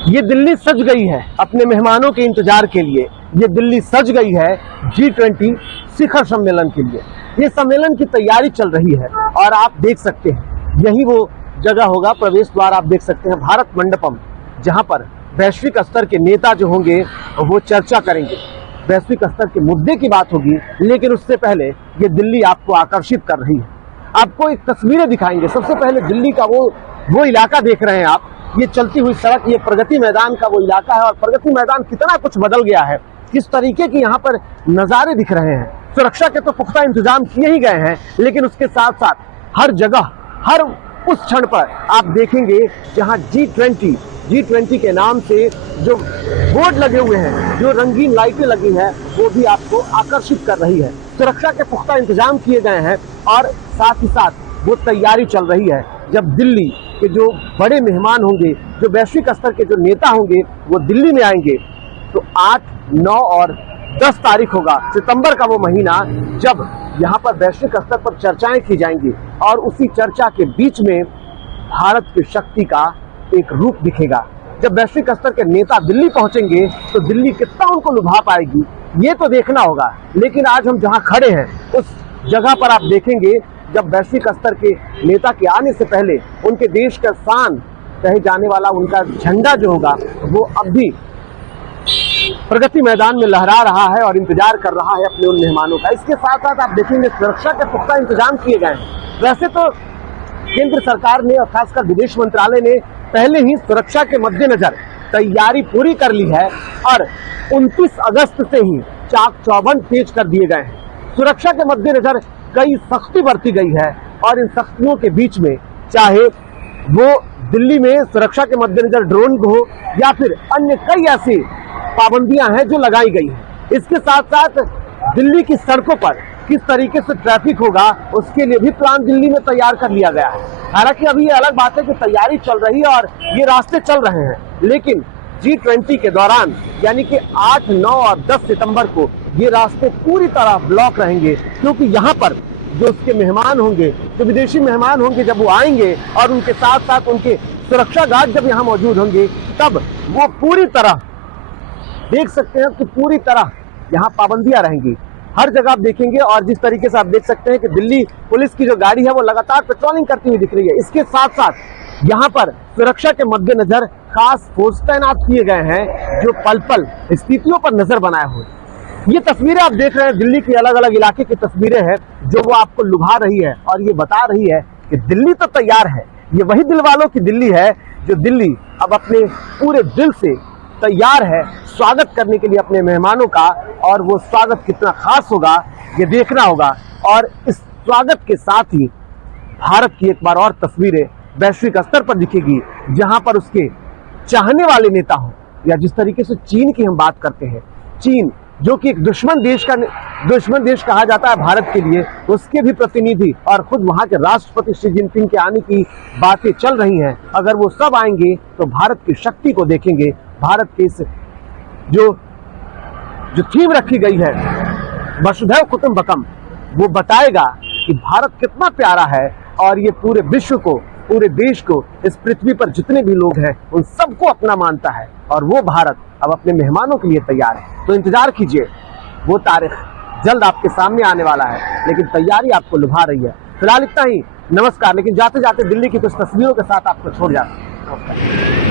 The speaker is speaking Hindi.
ये दिल्ली सज गई है अपने मेहमानों के इंतजार के लिए। ये दिल्ली सज गई है G20 शिखर सम्मेलन के लिए। ये सम्मेलन की तैयारी चल रही है और आप देख सकते हैं यही वो जगह होगा, प्रवेश द्वार आप देख सकते हैं, भारत मंडपम, जहां पर वैश्विक स्तर के नेता जो होंगे वो चर्चा करेंगे, वैश्विक स्तर के मुद्दे की बात होगी। लेकिन उससे पहले ये दिल्ली आपको आकर्षित कर रही है। आपको एक तस्वीरें दिखाएंगे। सबसे पहले दिल्ली का वो इलाका देख रहे हैं आप, ये चलती हुई सड़क, ये प्रगति मैदान का वो इलाका है। और प्रगति मैदान कितना कुछ बदल गया है, किस तरीके की यहाँ पर नज़ारे दिख रहे हैं। सुरक्षा के तो पुख्ता इंतजाम किए ही गए हैं, लेकिन उसके साथ साथ हर जगह, हर उस क्षण पर आप देखेंगे जहां G20 के नाम से जो बोर्ड लगे हुए हैं, जो रंगीन लाइटें लगी हैं, वो भी आपको आकर्षित कर रही है। सुरक्षा के पुख्ता इंतजाम किए गए हैं और साथ ही साथ वो तैयारी चल रही है जब दिल्ली के जो बड़े मेहमान होंगे, जो वैश्विक स्तर के जो नेता होंगे, वो दिल्ली में आएंगे। तो 8, 9 और 10 तारीख होगा, सितंबर का वो महीना, जब यहाँ पर वैश्विक स्तर पर चर्चाएं की जाएंगी और उसी चर्चा के बीच में भारत की शक्ति का एक रूप दिखेगा। जब वैश्विक स्तर के नेता दिल्ली पहुंचेंगे तो दिल्ली कितना उनको लुभा पाएगी, ये तो देखना होगा। लेकिन आज हम जहां खड़े हैं उस जगह पर आप देखेंगे, जब वैश्विक स्तर के नेता के आने से पहले उनके देश का शान कहे जाने वाला उनका झंडा जो होगा वो अब भी प्रगति मैदान में लहरा रहा है और इंतजार कर रहा है अपने उन मेहमानों का। इसके साथ साथ आप देखेंगे सुरक्षा के पुख्ता इंतजाम किए गए हैं। वैसे तो केंद्र सरकार ने और खासकर विदेश मंत्रालय ने पहले ही सुरक्षा के मद्देनजर तैयारी पूरी कर ली है और 29 अगस्त से ही चाक चौबंद तेज कर दिए गए हैं। सुरक्षा के मद्देनजर कई सख्ती बरती गई है और इन सख्तियों के बीच में चाहे वो दिल्ली में सुरक्षा के मद्देनजर ड्रोन हो या फिर अन्य कई ऐसी पाबंदियां हैं जो लगाई गई हैं। इसके साथ साथ दिल्ली की सड़कों पर किस तरीके से ट्रैफिक होगा उसके लिए भी प्लान दिल्ली में तैयार कर लिया गया है। हालांकि अभी ये अलग बात है कि तैयारी चल रही है और ये रास्ते चल रहे हैं, लेकिन G20 के दौरान यानी कि 8, 9 और 10 सितंबर को ये रास्ते पूरी तरह ब्लॉक रहेंगे, क्योंकि यहाँ पर जो उसके मेहमान होंगे, जो विदेशी मेहमान होंगे, जब वो आएंगे और उनके साथ साथ उनके सुरक्षा गार्ड जब यहाँ मौजूद होंगे, तब वो पूरी तरह देख सकते हैं कि पूरी तरह यहाँ पाबंदियां रहेंगी। हर जगह आप देखेंगे और जिस तरीके से आप देख सकते हैं कि दिल्ली पुलिस की जो गाड़ी है वो लगातार पेट्रोलिंग करती हुई दिख रही है। इसके साथ साथ यहाँ पर सुरक्षा के मद्देनजर खास फोर्स तैनात किए गए हैं जो पल पल स्थितियों पर नजर बनाए हुए। ये तस्वीरें आप देख रहे हैं दिल्ली के अलग अलग इलाके की तस्वीरें हैं जो वो आपको लुभा रही है और ये बता रही है कि दिल्ली तो तैयार है। ये वही दिल वालों की दिल्ली है जो दिल्ली अब अपने पूरे दिल से तैयार है स्वागत करने के लिए अपने मेहमानों का। और वो स्वागत कितना खास होगा ये देखना होगा। और इस स्वागत के साथ ही भारत की एक बार और तस्वीरें वैश्विक स्तर पर दिखेगी, जहां पर उसके चाहने वाले नेता हों, या जिस तरीके से चीन की हम बात करते हैं, चीन जो कि एक दुश्मन देश कहा जाता है भारत के लिए, उसके भी प्रतिनिधि और खुद वहां के राष्ट्रपति शी जिनपिंग के आने की बातें चल रही हैं। अगर वो सब आएंगे तो भारत की शक्ति को देखेंगे। भारत के इस जो थीम रखी गई है वसुधैव कुटुंबकम, वो बताएगा कि भारत कितना प्यारा है और ये पूरे विश्व को, पूरे देश को, इस पृथ्वी पर जितने भी लोग हैं उन सबको अपना मानता है। और वो भारत अब अपने मेहमानों के लिए तैयार है। तो इंतजार कीजिए, वो तारीख जल्द आपके सामने आने वाला है, लेकिन तैयारी आपको लुभा रही है। फिलहाल इतना ही, नमस्कार। लेकिन जाते जाते दिल्ली की कुछ तस्वीरों के साथ आपको छोड़ जाते हैं।